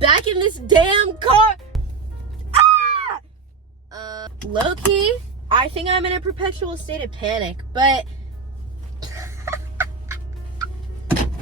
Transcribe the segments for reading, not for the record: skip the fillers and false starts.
back in this damn car. Low-key, I think I'm in a perpetual state of panic, but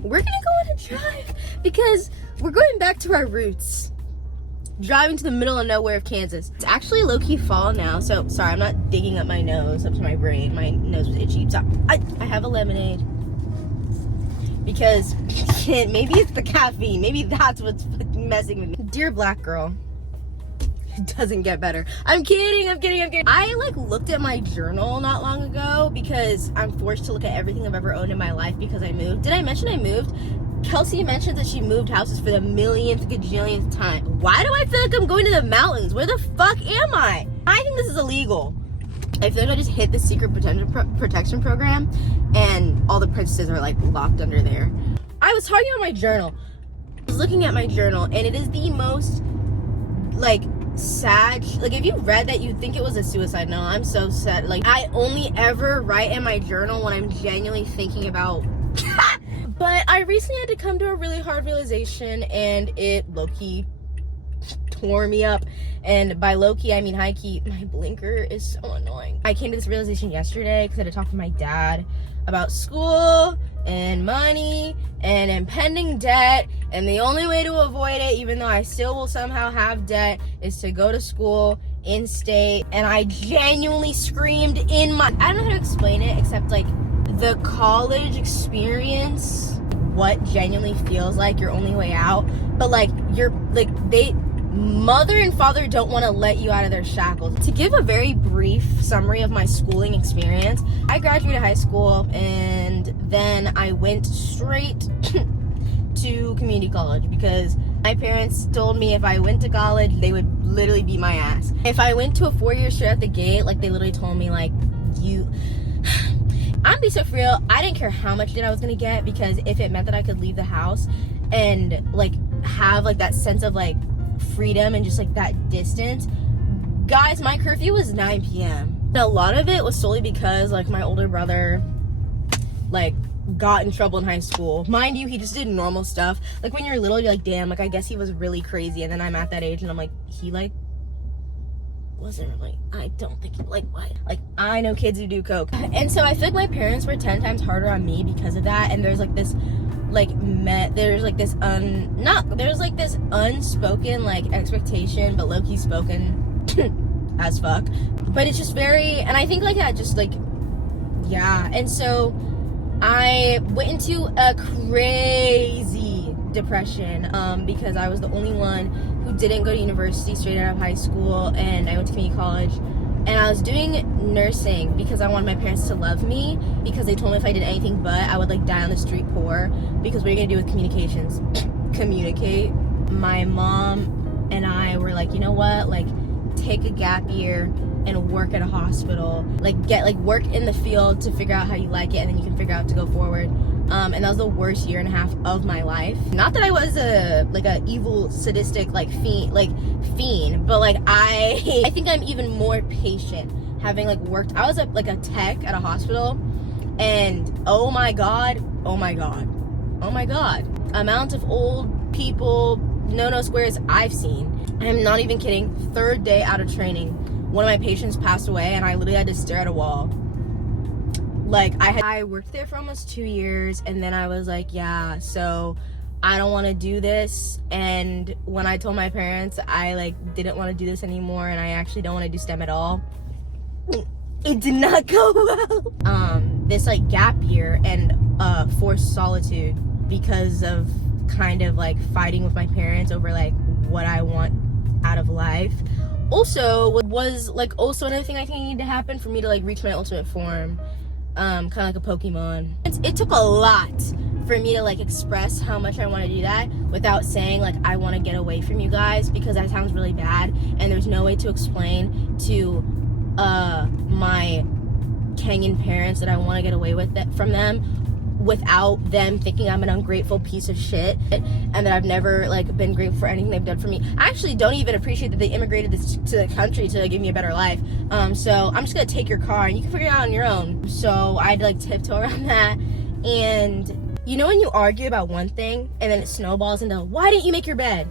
we're gonna go on a drive because we're going back to our roots. Driving to the middle of nowhere of Kansas. It's actually low-key fall now, so sorry, I'm not digging up my nose up to my brain. My nose was itchy. So I have a lemonade because maybe it's the caffeine. Maybe that's what's messing with me. Dear black girl, it doesn't get better. I'm kidding. I looked at my journal not long ago because I'm forced to look at everything I've ever owned in my life because I moved. Did I mention I moved? Kelsey mentioned that she moved houses for the millionth gajillionth time. Why do I feel like I'm going to the mountains? Where the fuck am I? I think this is illegal. I feel like I just hit the secret protection program and all the princesses are locked under there. I was talking about my journal. I was looking at my journal and it is the most sad. If you read that, you'd think it was a suicide note. I'm so sad. I only ever write in my journal when I'm genuinely thinking about but I recently had to come to a really hard realization and it low-key tore me up. And by low-key, I mean high-key. My blinker is so annoying. I came to this realization yesterday because I had to talk to my dad about school and money and impending debt. And the only way to avoid it, even though I still will somehow have debt, is to go to school in state. And I genuinely screamed I don't know how to explain it except the college experience, what genuinely feels like your only way out, but mother and father don't want to let you out of their shackles. To give a very brief summary of my schooling experience, I graduated high school and then I went straight to community college because my parents told me if I went to college, they would literally beat my ass. If I went to a 4-year straight out the gate, they literally told me I'm be so for real, I didn't care how much debt I was gonna get because if it meant that I could leave the house and have that sense of freedom and just that distance. Guys, my curfew was 9 p.m. And a lot of it was solely because my older brother got in trouble in high school. Mind you, he just did normal stuff. When you're little, you're damn, I guess he was really crazy. And then I'm at that age and I'm he wasn't really, I don't think he what? I know kids who do coke. And so I feel my parents were 10 times harder on me because of that. And there's this this unspoken expectation, but low-key spoken as fuck. But it's just very, and I think that just yeah. And so I went into a crazy depression because I was the only one who didn't go to university straight out of high school, and I went to community college and I was doing nursing because I wanted my parents to love me because they told me if I did anything but I would die on the street poor. Because what are you gonna do with communications? Communicate. My mom and I were you know what, take a gap year and work at a hospital, get work in the field to figure out how you like it, and then you can figure out to go forward. And that was the worst year and a half of my life. Not that I was a evil sadistic fiend, but I think I'm even more patient having worked. I was a tech at a hospital, and oh my god, amount of old people, no squares I've seen. I'm not even kidding. 3rd day out of training, one of my patients passed away and I literally had to stare at a wall. I worked there for almost 2 years, and then I was yeah, so I don't want to do this. And when I told my parents I didn't want to do this anymore and I actually don't want to do STEM at all, it did not go well. This gap year and forced solitude because of kind of fighting with my parents over what I want out of life also was also another thing I think needed to happen for me to reach my ultimate form. Kind of like a Pokemon. It took a lot for me to express how much I want to do that without saying I want to get away from you guys, because that sounds really bad and there's no way to explain to my Kenyan parents that I want to get away with from them without them thinking I'm an ungrateful piece of shit and that I've never been grateful for anything they've done for me. I actually don't even appreciate that they immigrated to the country to give me a better life. So I'm just gonna take your car and you can figure it out on your own. So I had to tiptoe around that. And you know when you argue about one thing and then it snowballs into, why didn't you make your bed?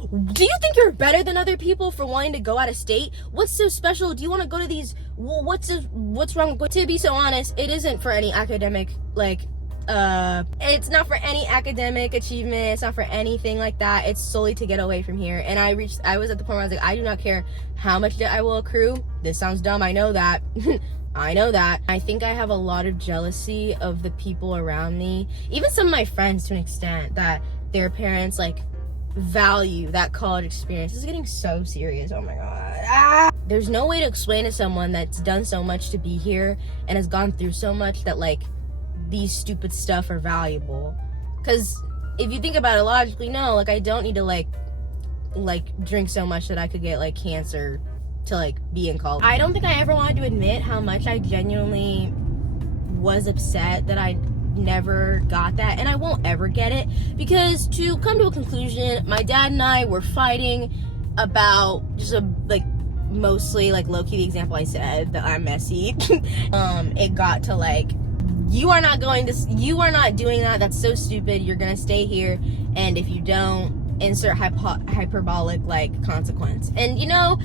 Do you think you're better than other people for wanting to go out of state? What's so special? Do you want to go to these? What's wrong with? To be so honest, it isn't for any academic, like, it's not for any academic achievement. It's not for anything like that. It's solely to get away from here. And I was at the point where I was like, I do not care how much debt I will accrue. This sounds dumb, I know that. I know that. I think I have a lot of jealousy of the people around me, even some of my friends to an extent, that their parents like value that college experience. This is getting so serious. Oh my god. There's no way to explain to someone that's done so much to be here and has gone through so much that like these stupid stuff are valuable. Because if you think about it logically, no, like I don't need to like drink so much that I could get like cancer to like be in college. I don't think I ever wanted to admit how much I genuinely was upset that I never got that, and I won't ever get it, because to come to a conclusion, my dad and I were fighting about just a like mostly like low-key the example I said that I'm messy. It got to like, you are not doing that, that's so stupid, you're gonna stay here, and if you don't, insert hyperbolic like consequence. And you know,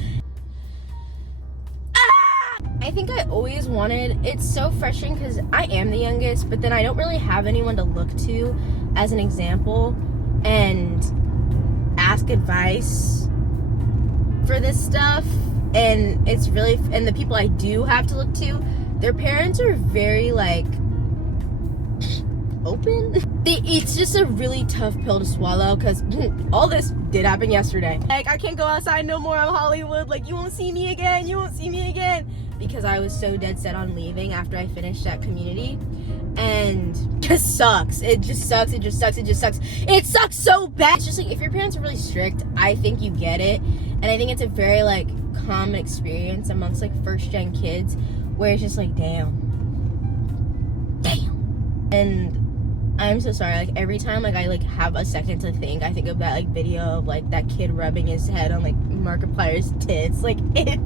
I think I always wanted, it's so frustrating because I am the youngest, but then I don't really have anyone to look to as an example and ask advice for this stuff. And it's really, and the people I do have to look to, their parents are very like open. It's just a really tough pill to swallow, because all this did happen yesterday. Like, I can't go outside no more, I'm Hollywood, like, you won't see me again, because I was so dead set on leaving after I finished that community. And just sucks. It sucks so bad. It's just like, if your parents are really strict, I think you get it. And I think it's a very like common experience amongst like first gen kids, where it's just like, damn. And I'm so sorry, like every time like I like have a second to think, I think of that like video of like that kid rubbing his head on like Markiplier's tits, like it.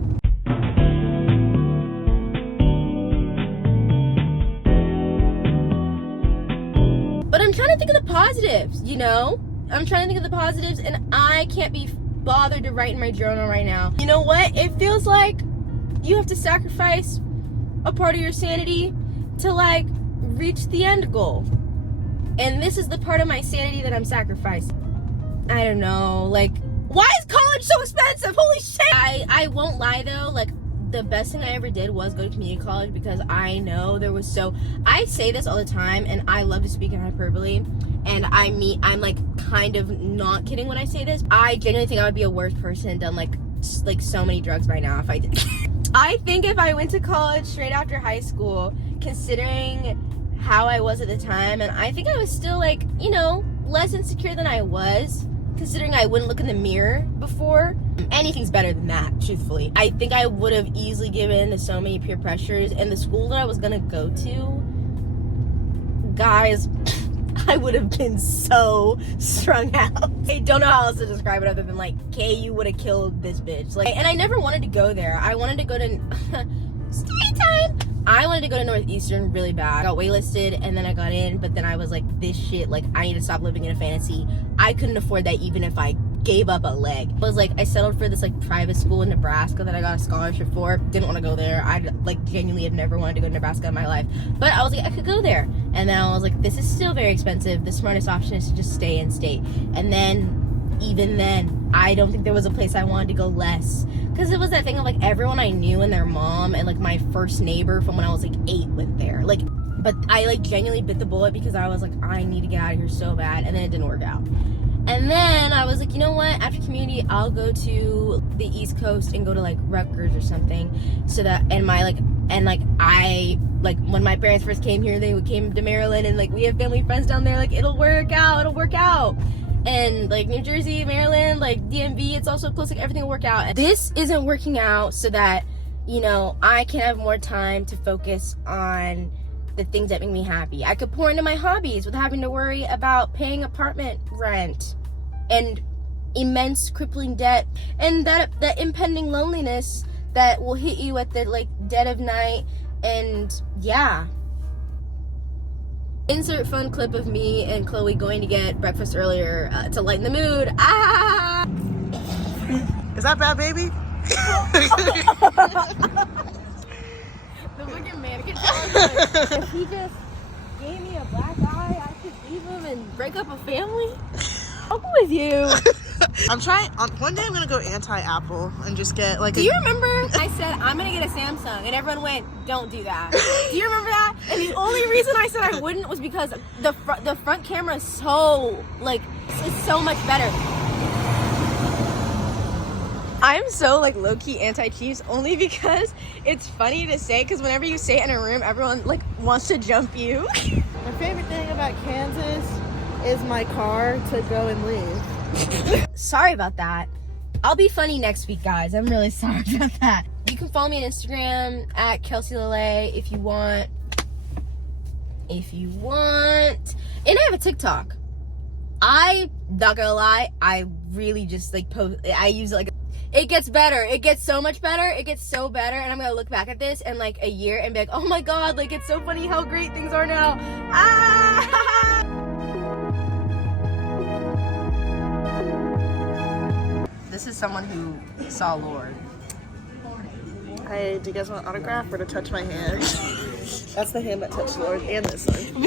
But I'm trying to think of the positives, you know? I'm trying to think of the positives, and I can't be bothered to write in my journal right now. You know what? It feels like you have to sacrifice a part of your sanity to like reach the end goal. And this is the part of my sanity that I'm sacrificing. I don't know, like, why is college so expensive? Holy shit! I won't lie though, like, the best thing I ever did was go to community college, because I know there was I say this all the time, and I love to speak in hyperbole, and I'm like kind of not kidding when I say this. I genuinely think I would be a worse person and done like so many drugs by now if I did. I think if I went to college straight after high school, considering how I was at the time, and I think I was still like, you know, less insecure than I was, considering I wouldn't look in the mirror before. Anything's better than that, truthfully. I think I would have easily given to so many peer pressures, and the school that I was gonna go to, guys, I would have been so strung out. I don't know how else to describe it other than like, KU would have killed this bitch. Like, and I never wanted to go there. I wanted to go to story time. I wanted to go to Northeastern really bad. I got waitlisted, and then I got in, but then I was like, this shit, like, I need to stop living in a fantasy. I couldn't afford that even if I gave up a leg. I was like, I settled for this like private school in Nebraska that I got a scholarship for. Didn't want to go there. I like genuinely have never wanted to go to Nebraska in my life, but I was like, I could go there. And then I was like, this is still very expensive. The smartest option is to just stay in state. And then, even then, I don't think there was a place I wanted to go less, because it was that thing of like everyone I knew and their mom and like my first neighbor from when I was like 8 went there. Like, but I like genuinely bit the bullet, because I was like, I need to get out of here so bad, and then it didn't work out. And then I was like, you know what, after community, I'll go to the East Coast and go to like Rutgers or something, so that, and I when my parents first came here, they came to Maryland, and like we have family friends down there, like it'll work out. And like New Jersey, Maryland, like DMV, it's also close, like everything will work out. This isn't working out, so that, you know, I can have more time to focus on the things that make me happy. I could pour into my hobbies without having to worry about paying apartment rent and immense crippling debt, and that impending loneliness that will hit you at the like dead of night. And yeah, insert fun clip of me and Chloe going to get breakfast earlier to lighten the mood. Is that bad, baby? The fucking mannequin challenge. If he just gave me a black eye, I could leave him and break up a family. I'm with you. I'm trying. One day I'm gonna go anti-Apple and just get like. Do you remember I said I'm gonna get a Samsung and everyone went, "Don't do that." Do you remember that? And the only reason I said I wouldn't was because the front camera is so like it's so much better. I'm so like low-key anti-Chiefs only because it's funny to say because whenever you say it in a room, everyone like wants to jump you. My favorite thing about Kansas is my car to go and leave. Sorry about that. I'll be funny next week, guys. I'm really sorry about that. You can follow me on Instagram at Kelsey Lele if you want. And I have a TikTok. I not gonna lie, I really just like post. I use it like. It gets better. It gets so much better. It gets so better. And I'm going to look back at this in like a year and be like, oh my God, like it's so funny how great things are now. Ah! This is someone who saw Lord. Hey, do you guys want an autograph or to touch my hand? That's the hand that touched Lord and this one.